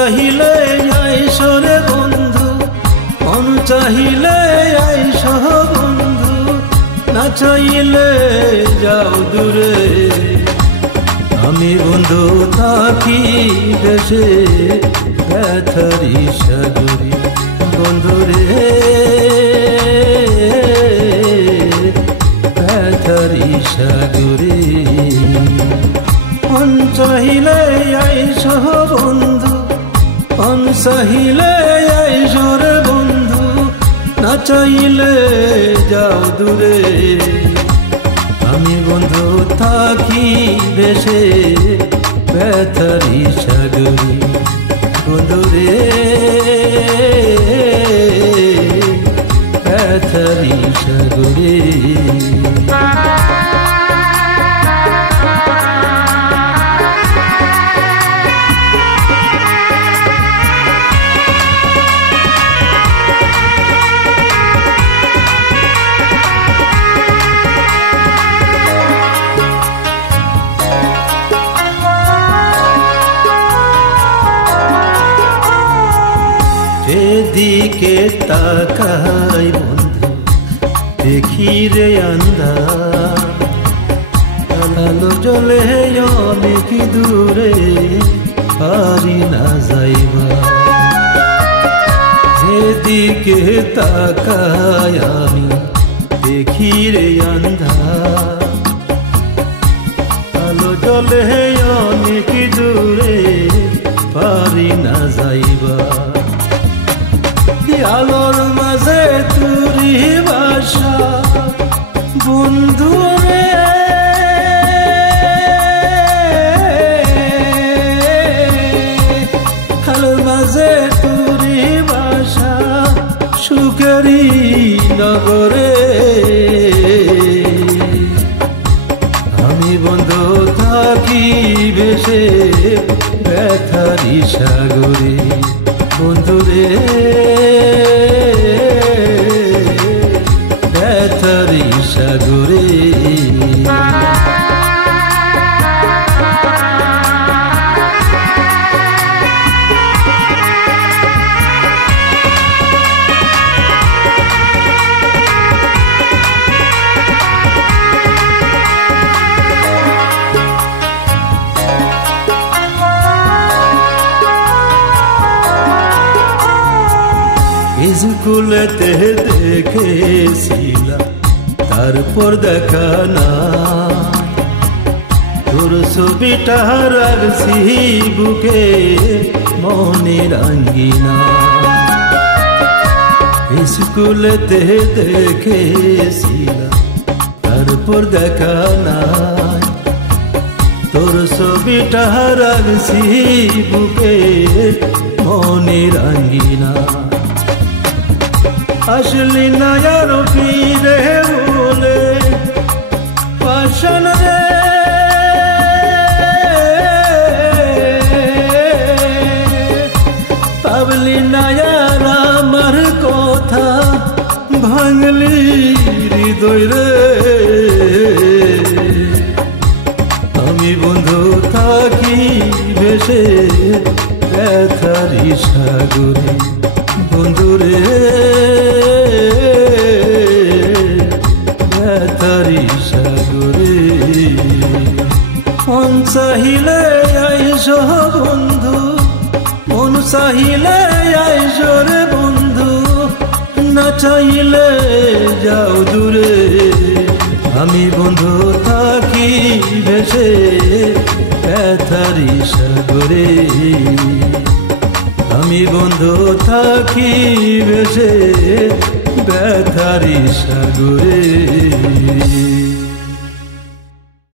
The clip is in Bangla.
চাহিলে আইসো রে বন্ধু, মন চাহিলে আইসো বন্ধু, না চাইলে যাও দূরে। আমি বন্ধু থাকি দেশে ব্যথারি সাগরে, বন্ধুরে ব্যথারি সাগরে। মন চাহিলে আইসো বন্ধু, মন চাহিলে আইসো রে বন্ধু, না চাইলে যাও দূরে। আমি বন্ধু থাকি দেশে ব্যথারি সাগরে, বন্ধুরে ব্যথারি সাগরে। এদিকে তাকাই বন্ধু, দেখি রে আন্ধার, আলো জ্বলে অনেক দূরে, পারি না যাইবা। যেদিকে তাকাই আমি দেখি রে আন্ধার, আলো জ্বলে অনেক দূরে, পারি না যাইবা। আলোর মাঝে তুরি বাসা বন্ধু রে, আলোর মাঝে তুরি বাসা সুখেরি নগরে। আমি বন্ধু থাকি বেশে ব্যথারি সাগরে, বন্ধুরে ব্যথারি সাগরে। স্কুলেতে দেখেছিলাম, তারপর দেখা না, তোর ছবিটা রাখছি বুকে মনের আঙ্গিনা। স্কুলেতে দেখেছিলাম, তারপর দেখা না, তোর ছবিটা রাখছি বুকে মনের আঙ্গিনা। আসলি না আর ফিরে বলে পাশান রে, পাবলি না আর আমার কথা, ভাঙলি হৃদয় রে। আমি বন্ধু থাকি ভেসে ব্যথারি সাগরে, বন্ধুরে ব্যথারি সাগরে। মন চাহিলে আইসো বন্ধু, মন চাহিলে আইসো রে বন্ধু, না চাইলে যাও দূরে। আমি বন্ধু থাকি ভেসে ব্যথারি সাগরে, আমি বন্ধু থাকি ভেসে ব্যথারি সাগরে।